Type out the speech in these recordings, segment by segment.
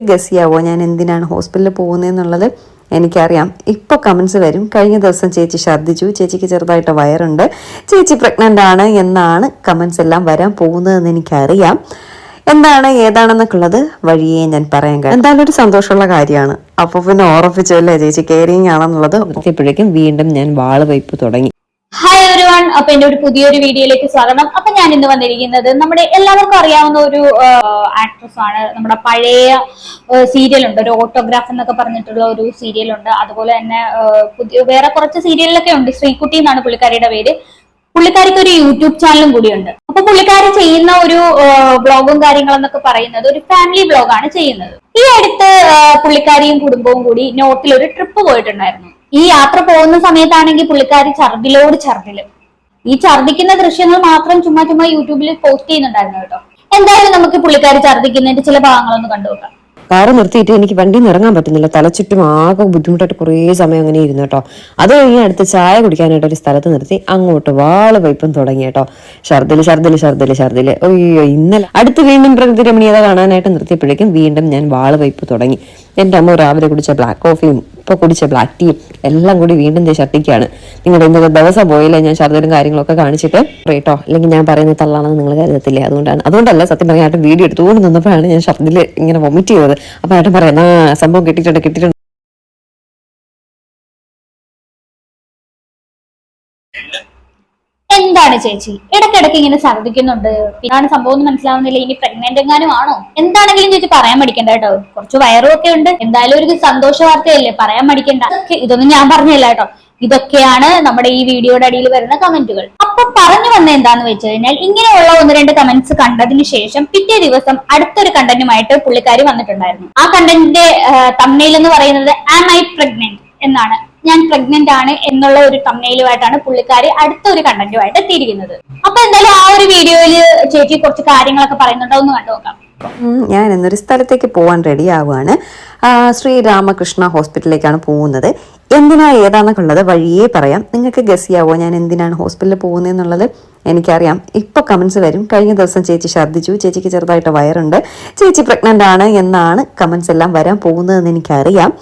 Guess ചെയ്യാവോ ഞാൻ എന്തിനാണ് ഹോസ്പിറ്റലിൽ പോകുന്നതെന്നുള്ളത്? എനിക്കറിയാം. ഇപ്പോൾ കമൻസ് വരും. കഴിഞ്ഞ ദിവസം ചേച്ചി ഛർദ്ദിച്ചു, ചേച്ചിക്ക് ചെറുതായിട്ട് വയറുണ്ട്, ചേച്ചി പ്രഗ്നൻ്റ് ആണ് എന്നാണ് കമൻസ് എല്ലാം വരാൻ പോകുന്നതെന്ന് എനിക്കറിയാം. എന്താണ് ഏതാണെന്നൊക്കെ ഉള്ളത് വഴിയേ ഞാൻ പറയാൻ കഴിയും. എന്തായാലും ഒരു സന്തോഷമുള്ള കാര്യമാണ്. അപ്പോൾ പിന്നെ ഓർപ്പിച്ചല്ലേ ചേച്ചി കെയറിങ് ആണെന്നുള്ളത്. എത്തിയപ്പോഴേക്കും വീണ്ടും ഞാൻ വാള് വയ്പ് തുടങ്ങി. ഹായ് എവരിവൺ, അപ്പൊ എന്റെ ഒരു പുതിയൊരു വീഡിയോയിലേക്ക് സ്വാഗതം. അപ്പൊ ഞാൻ ഇന്ന് വന്നിരിക്കുന്നത് നമ്മുടെ എല്ലാവർക്കും അറിയാവുന്ന ഒരു ആക്ട്രസ് ആണ്. നമ്മുടെ പഴയ സീരിയൽ ഉണ്ട്, ഒരു ഓട്ടോഗ്രാഫ് എന്നൊക്കെ പറഞ്ഞിട്ടുള്ള ഒരു സീരിയൽ ഉണ്ട്. അതുപോലെ തന്നെ വേറെ കുറച്ച് സീരിയലിലൊക്കെ ഉണ്ട്. ശ്രീകുട്ടി എന്നാണ് പുള്ളിക്കാരിയുടെ പേര്. പുള്ളിക്കാരിക്ക് ഒരു യൂട്യൂബ് ചാനലും കൂടിയുണ്ട്. അപ്പൊ പുള്ളിക്കാരി ചെയ്യുന്ന ഒരു വ്ളോഗും കാര്യങ്ങളെന്നൊക്കെ പറയുന്നത് ഒരു ഫാമിലി വ്ളോഗാണ് ചെയ്യുന്നത്. ഈ അടുത്ത് പുള്ളിക്കാരിയും കുടുംബവും കൂടി നോർത്തിൽ ഒരു ട്രിപ്പ് പോയിട്ടുണ്ടായിരുന്നു. ഈ യാത്ര പോകുന്ന സമയത്താണെങ്കിൽ പുള്ളിക്കാരി ഛർദിലോട് ഛർദില്. ഈ ഛർദിക്കുന്ന ദൃശ്യങ്ങൾ മാത്രം ചുമ്മാ യൂട്യൂബിൽ പോസ്റ്റ് ചെയ്യുന്നുണ്ടായിരുന്നു കേട്ടോ. എന്തായാലും നമുക്ക് പുള്ളിക്കാരി ഛർദിക്കുന്നതിന്റെ ചില ഭാഗങ്ങളൊന്ന് കണ്ടുനോക്കാം. കാറ് നിർത്തിയിട്ട് എനിക്ക് വണ്ടിയിൽ നിന്ന് ഇറങ്ങാൻ പറ്റുന്നില്ല. തലച്ചുറ്റും ആകെ ബുദ്ധിമുട്ടായിട്ട് കുറേ സമയം അങ്ങനെ ഇരുന്നു കേട്ടോ. അത് കഴിഞ്ഞ് അടുത്ത് ചായ കുടിക്കാനായിട്ട് ഒരു സ്ഥലത്ത് നിർത്തി അങ്ങോട്ട് വാള് വയ്പും തുടങ്ങി കേട്ടോ. ഛർദില്. അയ്യോ, ഇന്നലെ അടുത്ത് വീണ്ടും പ്രകൃതി രമണീയത കാണാനായിട്ട് നിർത്തിയപ്പോഴേക്കും വീണ്ടും ഞാൻ വാള് വയ്പ് തുടങ്ങി. എൻ്റെ അമ്മ രാവിലെ കുടിച്ച ബ്ലാക്ക് കോഫിയും ഇപ്പൊ കുടിച്ച ബ്ലാക്ക് ടീയും എല്ലാം കൂടി വീണ്ടും ഛർദിക്കാണ്. നിങ്ങളുടെ ഇന്നത്തെ ദിവസം പോയില്ലേ ഞാൻ ഛർദിലും കാര്യങ്ങളൊക്കെ കാണിച്ചിട്ട് കേട്ടോ. അല്ലെങ്കിൽ ഞാൻ പറയുന്നത് തള്ളാണെന്ന് നിങ്ങൾ കരുതത്തില്ലേ? അതുകൊണ്ടല്ല സത്യം പറയാനായിട്ട് വീഡിയോ എടുത്തുകൊണ്ട് നിന്നപ്പോഴാണ് ഞാൻ ഛർദില് ഇങ്ങനെ വൊമിറ്റ് ചെയ്തത്. അപ്പൊ ഏട്ടൻ പറയുന്ന സംഭവം കിട്ടിയിട്ടുണ്ട്. എന്താണ് ചേച്ചി ഇടയ്ക്കിടയ്ക്ക് ഇങ്ങനെ ഛർദിക്കുന്നുണ്ട്, പിന്നാണ് സംഭവം ഒന്നും മനസ്സിലാവുന്നില്ല. ഇനി പ്രഗ്നന്റ് എങ്ങാനും ആണോ? എന്താണെങ്കിലും ചേച്ചി പറയാൻ മടിക്കണ്ട കേട്ടോ. കുറച്ച് വയറും ഒക്കെ ഉണ്ട്. എന്തായാലും ഒരു സന്തോഷ വാർത്തയല്ലേ, പറയാൻ മടിക്കണ്ട. ഇതൊന്നും ഞാൻ പറഞ്ഞില്ല കേട്ടോ. ഇതൊക്കെയാണ് നമ്മുടെ ഈ വീഡിയോയുടെ അടിയിൽ വരുന്ന കമന്റുകൾ. അപ്പൊ പറഞ്ഞു വന്ന എന്താന്ന് വെച്ച് കഴിഞ്ഞാൽ, ഇങ്ങനെയുള്ള ഒന്ന് രണ്ട് കമന്റ്സ് കണ്ടതിന് ശേഷം പിറ്റേ ദിവസം അടുത്തൊരു കണ്ടന്റുമായിട്ട് പുള്ളിക്കാരി വന്നിട്ടുണ്ടായിരുന്നു. ആ കണ്ടന്റിന്റെ തംബ്നെയിൽ എന്ന് പറയുന്നത് ആം ഐ പ്രഗ്നന്റ് എന്നാണ്. ഞാൻ പ്രഗ്നന്റ് ആണ് എന്നുള്ള ഒരു തംബ്നെയിലുമായിട്ടാണ് പുള്ളിക്കാരി അടുത്തൊരു കണ്ടന്റുമായിട്ട് എത്തിയിരിക്കുന്നത്. അപ്പൊ എന്തായാലും ആ ഒരു വീഡിയോയില് ചേച്ചി കുറച്ച് കാര്യങ്ങളൊക്കെ പറയുന്നുണ്ടോ എന്ന് കണ്ടു നോക്കാം. ഞാൻ ഇന്നൊരു സ്ഥലത്തേക്ക് പോകാൻ റെഡി ആവുകയാണ്. ശ്രീരാമകൃഷ്ണ ഹോസ്പിറ്റലിലേക്കാണ് പോകുന്നത്. എന്തിനാ ഏതാന്നൊക്കെ ഉള്ളത് വഴിയേ പറയാം. നിങ്ങൾക്ക് ഗസ് ചെയ്യാവോ ഞാൻ എന്തിനാണ് ഹോസ്പിറ്റലിൽ പോകുന്നതെന്നുള്ളത്? എനിക്കറിയാം. ഇപ്പോൾ കമൻസ് വരും. കഴിഞ്ഞ ദിവസം ചേച്ചി ഛർദ്ദിച്ചു, ചേച്ചിക്ക് ചെറുതായിട്ട് വയറുണ്ട്, ചേച്ചി പ്രഗ്നൻ്റ് ആണ് എന്നാണ് കമൻസ് എല്ലാം വരാൻ പോകുന്നതെന്ന് എനിക്കറിയാം.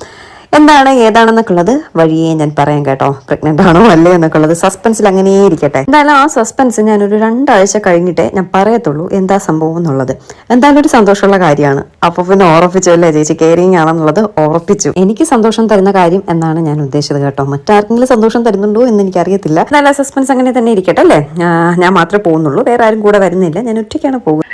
എന്താണ് ഏതാണെന്നൊക്കെ ഉള്ളത് വഴിയേ ഞാൻ പറയാം കേട്ടോ. പ്രഗ്നന്റ് ആണോ അല്ലേ എന്നൊക്കെ ഉള്ളത് സസ്പെൻസിൽ അങ്ങനെ ഇരിക്കട്ടെ. എന്തായാലും ആ സസ്പെൻസ് ഞാനൊരു 2 ആഴ്ച കഴിഞ്ഞിട്ടേ ഞാൻ പറയത്തുള്ളൂ എന്താ സംഭവം എന്നുള്ളത്. എന്തായാലും ഒരു സന്തോഷമുള്ള കാര്യമാണ്. അപ്പൊ പിന്നെ ഓർപ്പിച്ചല്ലേ ചേച്ചി കെയറിങ് ആണെന്നുള്ളത് ഓർപ്പിച്ചു. എനിക്ക് സന്തോഷം തരുന്ന കാര്യം എന്നാണ് ഞാൻ ഉദ്ദേശിച്ചത് കേട്ടോ. മറ്റാർക്കെങ്കിലും സന്തോഷം തരുന്നുണ്ടോ എന്ന് എനിക്കറിയത്തില്ല. എന്നാലും ആ സസ്പെൻസ് അങ്ങനെ തന്നെ ഇരിക്കട്ടെ അല്ലേ. ഞാൻ മാത്രമേ പോകുന്നുള്ളൂ, വേറെ ആരും കൂടെ വരുന്നില്ല. ഞാൻ ഒറ്റയ്ക്കാണ് പോകുന്നത്.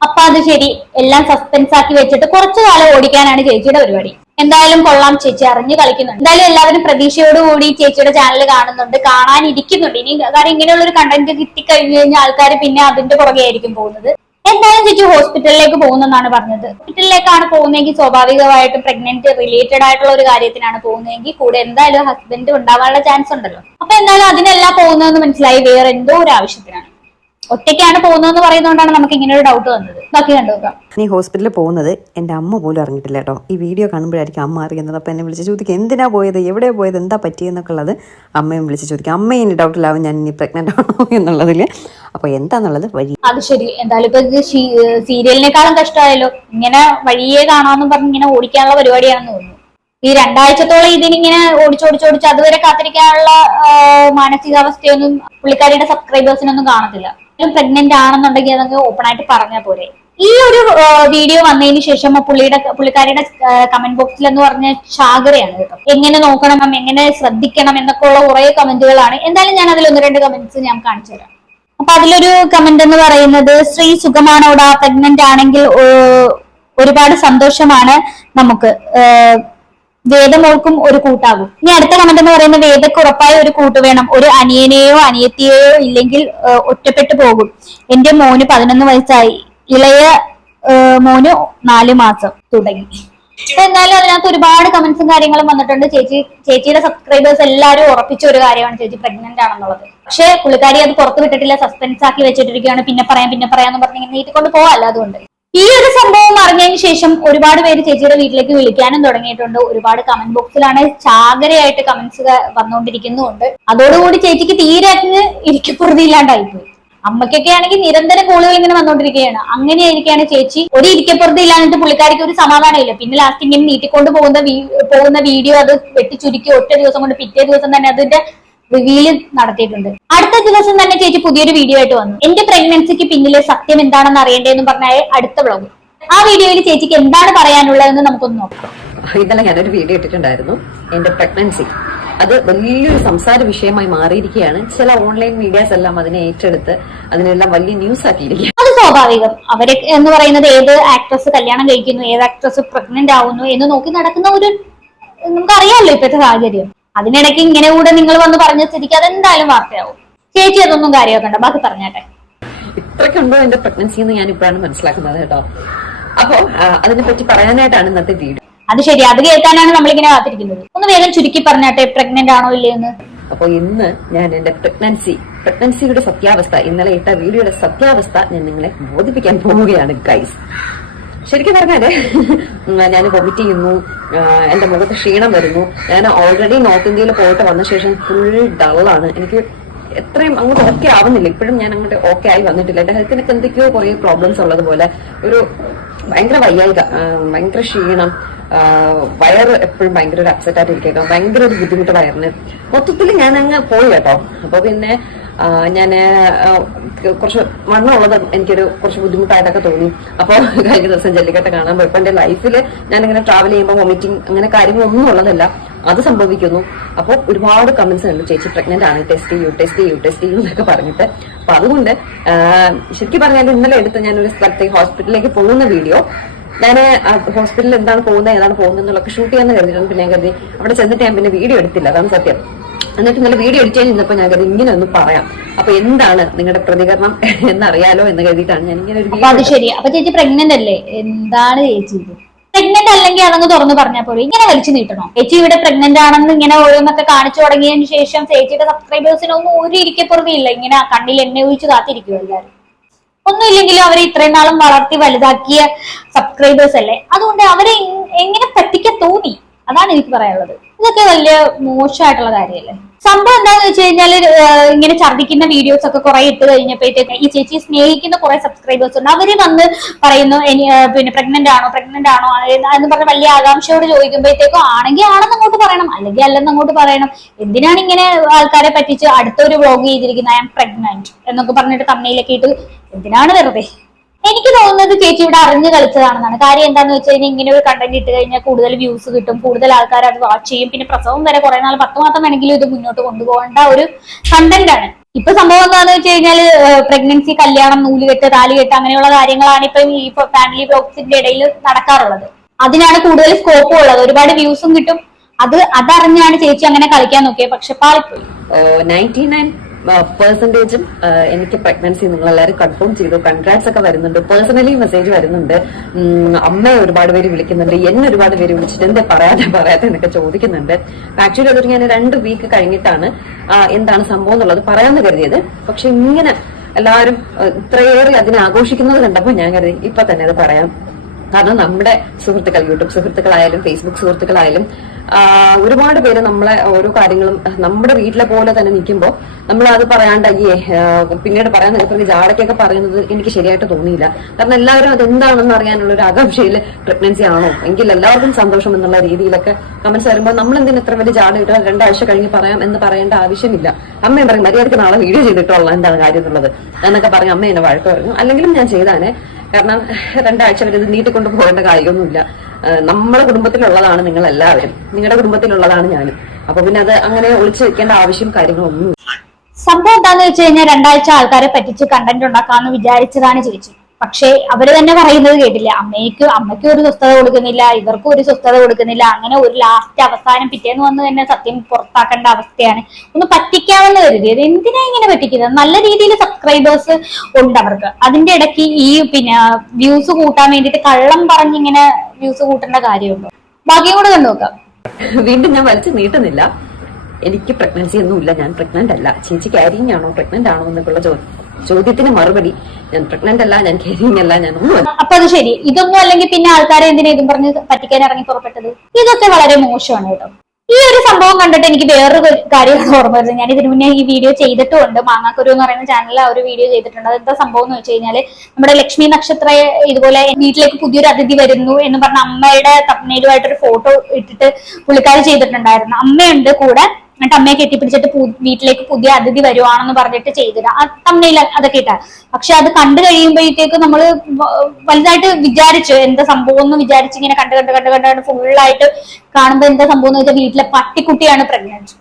അപ്പൊ അത് ശരി, എല്ലാം സസ്പെൻസ് ആക്കി വെച്ചിട്ട് കുറച്ചു കാലം ഓടിക്കാനാണ് ചേച്ചിയുടെ പരിപാടി. എന്തായാലും കൊള്ളാം, ചേച്ചി അറിഞ്ഞു കളിക്കുന്നുണ്ട്. എന്തായാലും എല്ലാവരും പ്രതീക്ഷയോടുകൂടി ചേച്ചിയുടെ ചാനൽ കാണുന്നുണ്ട്, കാണാനിരിക്കുന്നുണ്ട്. ഇനി കാരണം ഇങ്ങനെയുള്ള ഒരു കണ്ടന്റ് കിട്ടിക്കഴിഞ്ഞു കഴിഞ്ഞാൽ ആൾക്കാർ പിന്നെ അതിന്റെ പുറകെ ആയിരിക്കും പോകുന്നത്. എന്തായാലും ചേച്ചി ഹോസ്പിറ്റലിലേക്ക് പോകുന്നെന്നാണ് പറഞ്ഞത്. ഹോസ്പിറ്റലിലേക്കാണ് പോകുന്നതെങ്കിൽ സ്വാഭാവികമായിട്ടും പ്രഗ്നന്റ് റിലേറ്റഡ് ആയിട്ടുള്ള ഒരു കാര്യത്തിനാണ് പോകുന്നതെങ്കിൽ കൂടെ എന്തായാലും ഹസ്ബൻഡ് ഉണ്ടാവാനുള്ള ചാൻസ് ഉണ്ടല്ലോ. അപ്പൊ എന്തായാലും അതിനെല്ലാം പോകുന്നതെന്ന് മനസ്സിലായി. വേറെ എന്തോ ഒരു ആവശ്യത്തിനാണ്. ഒറ്റയ്ക്കാണ് പോകുന്നതെന്ന് പറയുന്നതുകൊണ്ടാണ് നമുക്ക് ഇങ്ങനെ ഒരു ഡൗട്ട് വന്നത്. ബാക്കി കണ്ടുനോക്കാം. നീ ഹോസ്പിറ്റലിൽ പോകുന്നത് എൻ്റെ അമ്മ പോലും അറിഞ്ഞിട്ടില്ല കേട്ടോ. ഈ വീഡിയോ കാണുമ്പോഴായിരിക്കും അമ്മ അറിയുന്നത്. അപ്പം എന്നെ വിളിച്ച് ചോദിക്കും എന്തിനാ പോയത്, എവിടെ പോയത്, എന്താ പറ്റിയെന്നൊക്കെ ഉള്ളത് അമ്മയും വിളിച്ച് ചോദിക്കും. അമ്മയും ഇനി ഡൗട്ടിലാവും ഞാൻ ഇനി പ്രഗ്നന്റ് ആണോ എന്നുള്ളതിൽ. അപ്പൊ എന്താന്നുള്ളത് വഴി. അത് ശരി. എന്തായാലും ഇപ്പൊ സീരിയലിനേക്കാളും കഷ്ടമായല്ലോ. ഇങ്ങനെ വഴിയെ കാണാമെന്നും പറഞ്ഞ് ഇങ്ങനെ ഓടിക്കാനുള്ള പരിപാടിയാണെന്ന് തോന്നുന്നു. ഈ 2 ആഴ്ചത്തോളം ഇതിനിങ്ങനെ ഓടിച്ചോടിച്ചോടിച്ച് അതുവരെ കാത്തിരിക്കാനുള്ള മാനസികാവസ്ഥയൊന്നും പുള്ളിക്കാരിയുടെ സബ്സ്ക്രൈബേഴ്സിനൊന്നും കാണത്തില്ല. പ്രഗ്നന്റ് ആണെന്നുണ്ടെങ്കിൽ അതങ്ങ് ഓപ്പൺ ആയിട്ട് പറഞ്ഞാൽ പോരെ. ഈ ഒരു വീഡിയോ വന്നതിന് ശേഷം പുള്ളിക്കാരിയുടെ കമന്റ് ബോക്സിൽ എന്ന് പറഞ്ഞ ചാകരയാണ് കേട്ടോ. എങ്ങനെ നോക്കണം, എങ്ങനെ ശ്രദ്ധിക്കണം എന്നൊക്കെ ഉള്ള കുറെ കമന്റുകളാണ്. എന്തായാലും ഞാൻ അതിൽ 1-2 കമന്റ്സ് ഞാൻ കാണിച്ചു തരാം. അപ്പൊ അതിലൊരു കമന്റ് എന്ന് പറയുന്നത്, ശ്രീ സുഖമാണോടാ, പ്രഗ്നന്റ് ആണെങ്കിൽ ഒരുപാട് സന്തോഷമാണ് നമുക്ക്, വേദമോൾക്കും ഒരു കൂട്ടാകും. ഇനി അടുത്ത കമന്റ് എന്ന് പറയുന്നത്, വേദക്ക് ഉറപ്പായ ഒരു കൂട്ട് വേണം, ഒരു അനിയനെയോ അനിയത്തിയെയോ ഇല്ലെങ്കിൽ ഒറ്റപ്പെട്ടു പോകും. എന്റെ മോന് 11 വയസ്സായി, ഇളയ മോന് 4 മാസം തുടങ്ങി. എന്നാലും അതിനകത്ത് ഒരുപാട് കമന്റ്സും കാര്യങ്ങളും വന്നിട്ടുണ്ട്. ചേച്ചിയുടെ സബ്സ്ക്രൈബേഴ്സ് എല്ലാവരും ഉറപ്പിച്ച ഒരു കാര്യമാണ് ചേച്ചി പ്രഗ്നന്റ് ആണെന്നുള്ളത്. പക്ഷെ പുള്ളിക്കാരി അത് പുറത്തു വിട്ടിട്ടില്ല, സസ്പെൻസ് ആക്കി വെച്ചിട്ടിരിക്കുകയാണ്. പിന്നെ പറയാന്ന് പറഞ്ഞ് ഇങ്ങനെ നീട്ടിക്കൊണ്ട് പോവാല്ല. അതുകൊണ്ട് ഈ ഒരു സംഭവം അറിഞ്ഞതിന് ശേഷം ഒരുപാട് പേര് ചേച്ചിയുടെ വീട്ടിലേക്ക് വിളിക്കാനും തുടങ്ങിയിട്ടുണ്ട്. ഒരുപാട് കമന്റ് ബോക്സിലാണ് ചാകരയായിട്ട് കമന്റ്സ് വന്നുകൊണ്ടിരിക്കുന്നുണ്ട്. അതോടുകൂടി ചേച്ചിക്ക് തീരെ ഇരിക്കപ്പുറതി ഇല്ലാണ്ടായിപ്പോയി. അമ്മയ്ക്കൊക്കെ ആണെങ്കിൽ നിരന്തരം കോളുകൾ ഇങ്ങനെ വന്നുകൊണ്ടിരിക്കുകയാണ്. അങ്ങനെയായിരിക്കാണ് ചേച്ചി ഒരു ഇരിക്കപ്പുറത്ത് ഇല്ലാന്നിട്ട് പുള്ളിക്കാരിക്ക് ഒരു സമാധാനമില്ല. പിന്നെ ലാസ്റ്റ് ഇങ്ങനെ നീട്ടിക്കൊണ്ട് പോകുന്ന വീഡിയോ അത് വെട്ടി ചുരുക്കി ഒറ്റ ദിവസം കൊണ്ട് പിറ്റേ ദിവസം തന്നെ അതിന്റെ റിവീല് നടത്തിയിട്ടുണ്ട്. അടുത്ത ദിവസം തന്നെ ചേച്ചി പുതിയൊരു വീഡിയോ ആയിട്ട് വന്നു. എന്റെ പ്രഗ്നൻസിക്ക് പിന്നിലെ സത്യം എന്താണെന്ന് അറിയേണ്ടതെന്ന് പറഞ്ഞാൽ അടുത്ത വ്ളോഗ്. ആ വീഡിയോയിൽ ചേച്ചിക്ക് എന്താണ് പറയാനുള്ളതെന്ന് നമുക്കൊന്ന് നോക്കാം. ഇന്നലെ ഞാനൊരു വീഡിയോ ഇട്ടിട്ടുണ്ടായിരുന്നു. എന്റെ പ്രഗ്നൻസി അത് വലിയൊരു സംസാര വിഷയമായി മാറിയിരിക്കുകയാണ്. ചില ഓൺലൈൻ മീഡിയാസ് എല്ലാം അതിനെ ഏറ്റെടുത്ത് അതിനെല്ലാം വലിയ ന്യൂസ് ആക്കിയിരിക്കുക. അത് സ്വാഭാവികം. അവരെ എന്ന് പറയുന്നത് ഏത് ആക്ട്രസ് കല്യാണം കഴിക്കുന്നു, ഏത് ആക്ട്രസ് പ്രഗ്നന്റ് ആവുന്നു എന്ന് നോക്കി നടക്കുന്ന ഒരു നമുക്കറിയാമല്ലോ ഇപ്പോഴത്തെ സാഹചര്യം. അതിനിടയ്ക്ക് ഇങ്ങനെ കൂടെ നിങ്ങൾ വന്ന് പറഞ്ഞ സ്ഥിതിക്ക് അതെന്തായാലും വാർത്തയാവും. ചേച്ചി അതൊന്നും കാര്യമാക്കണ്ട, ബാക്കി പറഞ്ഞാട്ടെ. ഇത്രയ്ക്കുണ്ടോ എന്റെ പ്രഗ്നൻസി എന്ന് ഞാൻ ഇപ്പോഴാണ് മനസ്സിലാക്കുന്നത് കേട്ടോ. അപ്പോ അതിനെ പറ്റി പറയാനായിട്ടാണ് ഇന്നത്തെ വീഡിയോ. അത് ശരി, അത് കേൾക്കാനാണ് നമ്മളിങ്ങനെ കാത്തിരിക്കുന്നത്. ഒന്ന് വേഗം ചുരുക്കി പറഞ്ഞാട്ടെ, പ്രഗ്നന്റ് ആണോ ഇല്ലയെന്ന്. അപ്പൊ ഇന്ന് ഞാൻ എന്റെ പ്രഗ്നൻസിയുടെ സത്യാവസ്ഥ, ഇന്നലെ ഇട്ട വീഡിയോയുടെ സത്യാവസ്ഥ ഞാൻ നിങ്ങളെ ബോധിപ്പിക്കാൻ പോവുകയാണ് ഗൈസ്. ശരിക്കും പറഞ്ഞാല് ഞാൻ വൊമിറ്റ് ചെയ്യുന്നു, എന്റെ മുഖത്ത് ക്ഷീണം വരുന്നു. ഞാൻ ഓൾറെഡി നോർത്ത് ഇന്ത്യയിൽ പോയിട്ട് വന്ന ശേഷം ഫുൾ ഡള്ളാണ്. എനിക്ക് എത്രയും അങ്ങോട്ട് ഓക്കെ ആവുന്നില്ല. ഇപ്പോഴും ഞാൻ അങ്ങോട്ട് ഓക്കെ ആയി വന്നിട്ടില്ല. എന്റെ ഹെൽത്തിനൊക്കെ എന്തൊക്കെയോ കുറെ പ്രോബ്ലംസ് ഉള്ളതുപോലെ ഒരു ഭയങ്കര വയ്യായിക, ഭയങ്കര ക്ഷീണം, വയറ് എപ്പോഴും ഭയങ്കര ഒരു അപ്സെറ്റ് ആയിട്ടിരിക്കുക, ഭയങ്കര ഒരു ബുദ്ധിമുട്ട് വയറിന്. മൊത്തത്തിൽ ഞാൻ അങ്ങ് പോയി കേട്ടോ. അപ്പൊ പിന്നെ ഞാന് കുറച്ച് വണ്ണമുള്ളത് എനിക്കൊരു കുറച്ച് ബുദ്ധിമുട്ടായിട്ടൊക്കെ തോന്നി. അപ്പൊ കഴിഞ്ഞ ദിവസം ജല്ലിക്കട്ട് കാണാൻ പോയപ്പോ എന്റെ ലൈഫിൽ ഞാനിങ്ങനെ ട്രാവൽ ചെയ്യുമ്പോൾ വൊമിറ്റിംഗ് അങ്ങനെ കാര്യങ്ങളൊന്നും ഉള്ളതല്ല, അത് സംഭവിക്കുന്നു. അപ്പോൾ ഒരുപാട് കമന്റ്സ് ഉണ്ട്, ചേച്ചി പ്രഗ്നന്റ് ആണ്, ടെസ്റ്റ് ചെയ്യൂ എന്നൊക്കെ പറഞ്ഞിട്ട്. അപ്പൊ അതുകൊണ്ട് ശരിക്കും പറഞ്ഞാൽ ഇന്നലെ എടുത്ത് ഞാനൊരു സ്ഥലത്തേക്ക് ഹോസ്പിറ്റലിലേക്ക് പോകുന്ന വീഡിയോ, ഞാൻ ഹോസ്പിറ്റലിൽ എന്താണ് പോകുന്നത് ഏതാണ് പോകുന്നത് എന്നുള്ളതൊക്കെ ഷൂട്ട് ചെയ്യാന്ന് കരുതിയിട്ടാണ്. പിന്നെ ഞാൻ കരുതി അവിടെ ചെന്നിട്ട് ഞാൻ പിന്നെ വീഡിയോ എടുത്തില്ല, അതാണ് സത്യം. എന്നിട്ട് ഇന്നലെ വീഡിയോ എഡിറ്റ് ചെയ്യുന്നപ്പോ ഞാൻ കരുതി ഇങ്ങനെ ഒന്ന് പറയാം, അപ്പൊ എന്താണ് നിങ്ങളുടെ പ്രതികരണം എന്നറിയാലോ എന്ന് കരുതിയിട്ടാണ് ഞാൻ ഇങ്ങനെ ഒരു വീഡിയോ. അത് ശരി. അപ്പൊ ചേച്ചി പ്രഗ്നന്റ് അല്ലേ? എന്താണ് ചേച്ചി പ്രഗ്നന്റ് അല്ലെങ്കിൽ അതങ്ങ് തുറന്നു പറഞ്ഞാൽ പോലെ ഇങ്ങനെ വലിച്ചു നീട്ടണോ? ചേച്ചി ഇവിടെ പ്രഗ്നന്റ് ആണെന്ന് ഇങ്ങനെ ഓരോന്നൊക്കെ കാണിച്ചു തുടങ്ങിയതിന് ശേഷം ചേച്ചിയുടെ സബ്സ്ക്രൈബേഴ്സിനൊന്നും ഒരു ഇരിക്കപ്പുറത്തില്ല. ഇങ്ങനെ കണ്ണിൽ എണ്ണ ഒഴിച്ച് കാത്തിരിക്കും എല്ലാവരും. ഒന്നുമില്ലെങ്കിലും അവരെ ഇത്രയും നാളും വളർത്തി വലുതാക്കിയ സബ്സ്ക്രൈബേഴ്സ് അല്ലേ, അതുകൊണ്ട് അവരെ എങ്ങനെ പറ്റിക്കാൻ തോന്നി? അതാണ് എനിക്ക് പറയാനുള്ളത്. ഇതൊക്കെ വലിയ മോശമായിട്ടുള്ള കാര്യമല്ലേ. സംഭവം എന്താന്ന് വെച്ച് കഴിഞ്ഞാല് ഇങ്ങനെ ഛർദിക്കുന്ന വീഡിയോസ് ഒക്കെ കുറെ ഇട്ട് കഴിഞ്ഞപ്പോഴത്തേക്ക് ഈ ചേച്ചി സ്നേഹിക്കുന്ന കുറെ സബ്സ്ക്രൈബേഴ്സ് ഉണ്ട്. അവര് വന്ന് പറയുന്നു പിന്നെ പ്രഗ്നന്റ് ആണോ എന്ന് പറഞ്ഞ വലിയ ആകാംക്ഷയോട് ചോദിക്കുമ്പോഴത്തേക്കും ആണെങ്കിൽ ആണെന്ന് അങ്ങോട്ട് പറയണം, അല്ലെങ്കിൽ അല്ലെന്ന് അങ്ങോട്ട് പറയണം. എന്തിനാണ് ഇങ്ങനെ ആൾക്കാരെ പറ്റിച്ച് അടുത്തൊരു വ്ളോഗ് ചെയ്തിരിക്കുന്നത് ഐ ആം പ്രഗ്നന്റ് എന്നൊക്കെ പറഞ്ഞിട്ട് തമ്മയിലൊക്കെ ഇട്ട് എന്തിനാണ് വെറുതെ? എനിക്ക് തോന്നുന്നത് ചേച്ചി ഇവിടെ അറിഞ്ഞു കളിച്ചതാണെന്നാണ്. കാര്യം എന്താന്ന് വെച്ച് കഴിഞ്ഞാൽ ഇങ്ങനെ ഒരു കണ്ടന്റ് ഇട്ട് കഴിഞ്ഞാൽ കൂടുതൽ വ്യൂസ് കിട്ടും, കൂടുതൽ ആൾക്കാർ അത് വാച്ച് ചെയ്യും. പിന്നെ പ്രസവം വരെ കുറെ നാൾ 10 മാസം വേണമെങ്കിലും ഇത് മുന്നോട്ട് കൊണ്ടുപോകേണ്ട ഒരു കണ്ടന്റ് ആണ്. ഇപ്പൊ സംഭവം എന്താന്ന് വെച്ച് കഴിഞ്ഞാല് പ്രഗ്നൻസി, കല്യാണം, നൂലുകെട്ട്, താലികെട്ട് അങ്ങനെയുള്ള കാര്യങ്ങളാണ് ഇപ്പൊ ഈ ഫാമിലി ബ്ലോഗ്സിന്റെ ഇടയിൽ നടക്കാറുള്ളത്. അതിനാണ് കൂടുതൽ സ്കോപ്പും ഉള്ളത്, ഒരുപാട് വ്യൂസും കിട്ടും. അതറിഞ്ഞാണ് ചേച്ചി അങ്ങനെ കളിക്കാൻ നോക്കിയത്. പക്ഷെ പാളിപ്പോയി. 99% എനിക്ക് പ്രഗ്നൻസി നിങ്ങൾ എല്ലാവരും കൺഫേം ചെയ്തു. കൺഗ്രാറ്റ്സ് ഒക്കെ വരുന്നുണ്ട്, പേഴ്സണലി മെസ്സേജ് വരുന്നുണ്ട്. അമ്മയെ ഒരുപാട് പേര് വിളിക്കുന്നുണ്ട്, എന്നെ ഒരുപാട് പേര് വിളിച്ചിട്ട് എന്താ പറയാതെ എന്നൊക്കെ ചോദിക്കുന്നുണ്ട്. ആക്ച്വലി അതൊരു ഞാൻ 2 വീക്ക് കഴിഞ്ഞിട്ടാണ് എന്താണ് സംഭവം എന്നുള്ളത് പറയാമെന്ന് കരുതിയത്. പക്ഷെ ഇങ്ങനെ എല്ലാവരും ഇത്രയേറെ അതിനെ ആഘോഷിക്കുന്നത് കണ്ടപ്പോൾ ഞാൻ കരുതി ഇപ്പൊ തന്നെ അത് പറയാം. കാരണം നമ്മുടെ സുഹൃത്തുക്കൾ, യൂട്യൂബ് സുഹൃത്തുക്കളായാലും ഫേസ്ബുക്ക് സുഹൃത്തുക്കളായാലും ഒരുപാട് പേര് നമ്മളെ ഓരോ കാര്യങ്ങളും നമ്മുടെ വീട്ടിലെ പോലെ തന്നെ നിൽക്കുമ്പോൾ നമ്മൾ അത് പറയാണ്ട് പിന്നീട് പറയാൻ നിൽക്കുന്ന ജാടയ്ക്കൊക്കെ പറയുന്നത് എനിക്ക് ശരിയായിട്ട് തോന്നിയില്ല. കാരണം എല്ലാവരും അതെന്താണെന്ന് അറിയാനുള്ള ഒരു ആകാംക്ഷയിൽ പ്രഗ്നൻസി ആണോ എങ്കിൽ എല്ലാവർക്കും സന്തോഷം എന്നുള്ള രീതിയിലൊക്കെ കമന്റ്സ് വരുമ്പോൾ നമ്മൾ എന്തിനും ഇത്ര വലിയ ജാട ഇട്ടാൽ 2 ആഴ്ച കഴിഞ്ഞ് പറയാം എന്ന് പറയേണ്ട ആവശ്യമില്ല. അമ്മയും പറയും മര്യാദയ്ക്ക് നാളെ വീഡിയോ ചെയ്തിട്ടുള്ള എന്താണ് കാര്യം എന്നുള്ളത് എന്നൊക്കെ പറയും. അമ്മ എന്നെ വഴക്ക് പറഞ്ഞു, അല്ലെങ്കിലും ഞാൻ ചെയ്താനെ. കാരണം 2 ആഴ്ച വരെ ഇത് നീട്ടിക്കൊണ്ട് പോകേണ്ട കാര്യമൊന്നുമില്ല. നമ്മുടെ കുടുംബത്തിലുള്ളതാണ് നിങ്ങൾ എല്ലാവരും, നിങ്ങളുടെ കുടുംബത്തിലുള്ളതാണ് ഞാനും. അപ്പൊ പിന്നെ അത് അങ്ങനെ ഒളിച്ചു വെക്കേണ്ട ആവശ്യം കാര്യങ്ങളൊന്നും. സംഭവം എന്താന്ന് വെച്ച് കഴിഞ്ഞാൽ 2 ആഴ്ച ആൾക്കാരെ പറ്റിച്ച് കണ്ടന്റ് ഉണ്ടാക്കാന്ന് വിചാരിച്ചതാണ് ചേച്ചി. പക്ഷെ അവര് തന്നെ പറയുന്നത് കേട്ടില്ല, അമ്മയ്ക്ക് ഒരു സ്വസ്ഥത കൊടുക്കുന്നില്ല, ഇവർക്കും ഒരു സ്വസ്ഥത കൊടുക്കുന്നില്ല. അങ്ങനെ ഒരു ലാസ്റ്റ് അവസാനം പിറ്റേന്ന് വന്ന് തന്നെ സത്യം പുറത്താക്കേണ്ട അവസ്ഥയാണ്. ഒന്ന് പറ്റിക്കാമെന്ന് കരുതിയത്. എന്തിനാ ഇങ്ങനെ പറ്റിക്കുന്നത്? നല്ല രീതിയിൽ സബ്സ്ക്രൈബേഴ്സ് ഉണ്ട് അവർക്ക്. അതിന്റെ ഇടയ്ക്ക് ഈ പിന്നെ വ്യൂസ് കൂട്ടാൻ വേണ്ടിയിട്ട് കള്ളം പറഞ്ഞിങ്ങനെ വ്യൂസ് കൂട്ടേണ്ട കാര്യമുണ്ടോ? ബാക്കിയും കൂടെ കണ്ടു നോക്കാം. വീണ്ടും ഞാൻ വലിച്ചു നീട്ടുന്നില്ല. എനിക്ക് പ്രഗ്നൻസി ഒന്നും ഇല്ല, ഞാൻ പ്രഗ്നന്റ് അല്ല. ചേച്ചി ക്യാരിങ് ആണോ പ്രഗ്നന്റ് ആണോ എന്നൊക്കെയുള്ള ചോദ്യത്തിന് മറുപടി ഞാൻ പ്രഗ്നന്റ് അല്ല, ഞാൻ ക്യാരിങ് അല്ല, ഞാൻ ഒന്നും. അപ്പൊ അത് ശരി. ഇതൊന്നും അല്ലെങ്കിൽ പിന്നെ ആൾക്കാരെ എന്തിനാ ഇതും പറഞ്ഞ് പറ്റിക്കാൻ ഇറങ്ങി പുറപ്പെട്ടത്? ഇതൊക്കെ വളരെ മോശമാണ് കേട്ടോ. ഈ ഒരു സംഭവം കണ്ടിട്ട് എനിക്ക് വേറൊരു കാര്യമാണ് ഓർമ്മ വരുന്നത്. ഞാൻ ഇതിനു മുന്നേ ഈ വീഡിയോ ചെയ്തിട്ടുമുണ്ട്. മാങ്ങാക്കുരു എന്ന് പറയുന്ന ചാനലിൽ ആ ഒരു വീഡിയോ ചെയ്തിട്ടുണ്ട്. അതെന്താ സംഭവം എന്ന് വെച്ച് കഴിഞ്ഞാല്, നമ്മുടെ ലക്ഷ്മി നക്ഷത്ര ഇതുപോലെ വീട്ടിലേക്ക് പുതിയൊരു അതിഥി വരുന്നു എന്ന് പറഞ്ഞ അമ്മയുടെ തമ്മയിലുമായിട്ടൊരു ഫോട്ടോ ഇട്ടിട്ട് പുള്ളിക്കാരി ചെയ്തിട്ടുണ്ടായിരുന്നു. അമ്മയുണ്ട് കൂടെ, എന്നിട്ട് അമ്മയെ കെട്ടിപ്പിടിച്ചിട്ട് വീട്ടിലേക്ക് പുതിയ അതിഥി വരുവാണെന്ന് പറഞ്ഞിട്ട് ചെയ്തിട തമ്മയിൽ അതൊക്കെ ഇട്ടാ. പക്ഷെ അത് കണ്ടു കഴിയുമ്പോഴത്തേക്ക് നമ്മള് വലുതായിട്ട് വിചാരിച്ചു എന്താ സംഭവം എന്ന് വിചാരിച്ച് ഇങ്ങനെ കണ്ട് ഫുള്ളായിട്ട് കാണുമ്പോ എന്താ സംഭവം എന്ന് വെച്ചാൽ വീട്ടിലെ പട്ടിക്കുട്ടിയാണ് പ്രഗ്നന്റ്.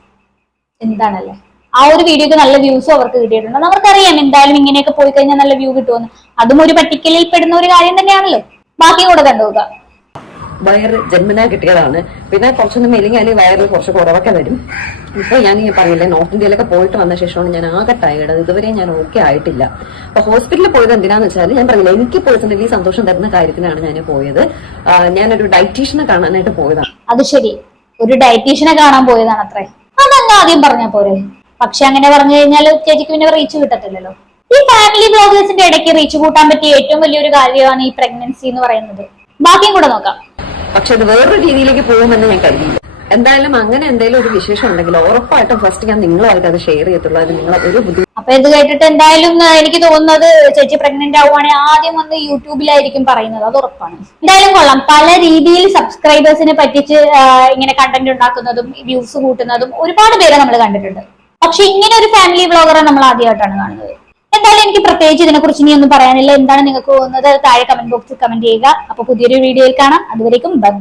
എന്താണല്ലേ, ആ ഒരു വീഡിയോക്ക് നല്ല വ്യൂസും അവർക്ക് കിട്ടിയിട്ടുണ്ട്. അവർക്കറിയാം എന്തായാലും ഇങ്ങനെയൊക്കെ പോയി കഴിഞ്ഞാൽ നല്ല വ്യൂ കിട്ടുമെന്ന്. അതും ഒരു പട്ടിക്കലിൽ പെടുന്ന ഒരു കാര്യം തന്നെയാണല്ലോ. ബാക്കിയും കൂടെ കണ്ടുപോകുക. വയറ് ജന്മനാ കിട്ടിയതാണ്. പിന്നെ കുറച്ചൊന്നും മെലിഞ്ഞാല് വയറിൽ കുറച്ച് കുറവൊക്കെ വരും. ഇപ്പൊ ഞാൻ ഈ പറഞ്ഞില്ലേ, നോർത്ത് ഇന്ത്യയിലൊക്കെ പോയിട്ട് വന്ന ശേഷമാണ് ഞാൻ ആകെ ടയേർഡ്. ഇതുവരെ ഞാൻ ഓക്കെ ആയിട്ടില്ല. അപ്പൊ ഹോസ്പിറ്റലിൽ പോയത് എന്തിനാന്ന് വെച്ചാൽ, ഞാൻ പറഞ്ഞില്ല, എനിക്ക് പേഴ്സണലി സന്തോഷം തരുന്ന കാര്യത്തിനാണ് ഞാൻ പോയത്. ഞാനൊരു ഡയറ്റീഷ്യനെ കാണാനായിട്ട് പോയതാണ്. അത് ശരി, ഒരു ഡയറ്റീഷ്യനെ കാണാൻ പോയതാണ് അത്രേ. അതങ്ങ് ആദ്യം പറഞ്ഞ പോരെ. പക്ഷെ അങ്ങനെ പറഞ്ഞു കഴിഞ്ഞാൽ ചേച്ചിക്ക് പിന്നെ റീച്ച് കിട്ടത്തില്ലല്ലോ. ഈ ഫാമിലി ബ്ലോഗേഴ്സിന്റെ ഇടയ്ക്ക് റീച്ച് കൂട്ടാൻ പറ്റിയ ഏറ്റവും വലിയൊരു കാര്യമാണ് ഈ പ്രഗ്നൻസി എന്ന് പറയുന്നത്. ബാക്കിയും കൂടെ നോക്കാം. പക്ഷെ അത് വേറൊരു രീതിയിലേക്ക് പോകുമെന്ന് ഞാൻ കരുതിയില്ല. എന്തായാലും അങ്ങനെ എന്തെങ്കിലും ഒരു വിശേഷം ഉണ്ടെങ്കിൽ ഉറപ്പായിട്ടും ഫസ്റ്റ് ഞാൻ നിങ്ങളുമായിട്ട് അത് ഷെയർ ചെയ്യത്തുള്ളൂ. അത് നിങ്ങളെ ഒരു ബുദ്ധിമുട്ട്. അപ്പൊ ഇത് കേട്ടിട്ട് എന്തായാലും എനിക്ക് തോന്നുന്നത് ചേച്ചി പ്രഗ്നന്റ് ആവുകയാണെങ്കിൽ ആദ്യം വന്ന് യൂട്യൂബിലായിരിക്കും പറയുന്നത്. അത് ഉറപ്പാണ്. എന്തായാലും കൊള്ളാം. പല രീതിയിൽ സബ്സ്ക്രൈബേഴ്സിനെ പറ്റിച്ച് ഇങ്ങനെ കണ്ടന്റ് ഉണ്ടാക്കുന്നതും വ്യൂസ് കൂട്ടുന്നതും ഒരുപാട് പേരെ നമ്മൾ കണ്ടിട്ടുണ്ട്. പക്ഷെ ഇങ്ങനെ ഒരു ഫാമിലി വ്ളോഗറെ നമ്മൾ ആദ്യമായിട്ടാണ് കാണുന്നത്. എന്തായാലും എനിക്ക് പ്രത്യേകിച്ച് ഇതിനെക്കുറിച്ച് ഇനി ഒന്നും പറയാനില്ല. എന്താണ് നിങ്ങൾക്ക് തോന്നുന്നത് താഴെ കമന്റ് ബോക്സിൽ കമന്റ് ചെയ്യുക. അപ്പൊ പുതിയൊരു വീഡിയോയിൽ കാണാം. അതുവരേക്കും ബൈ.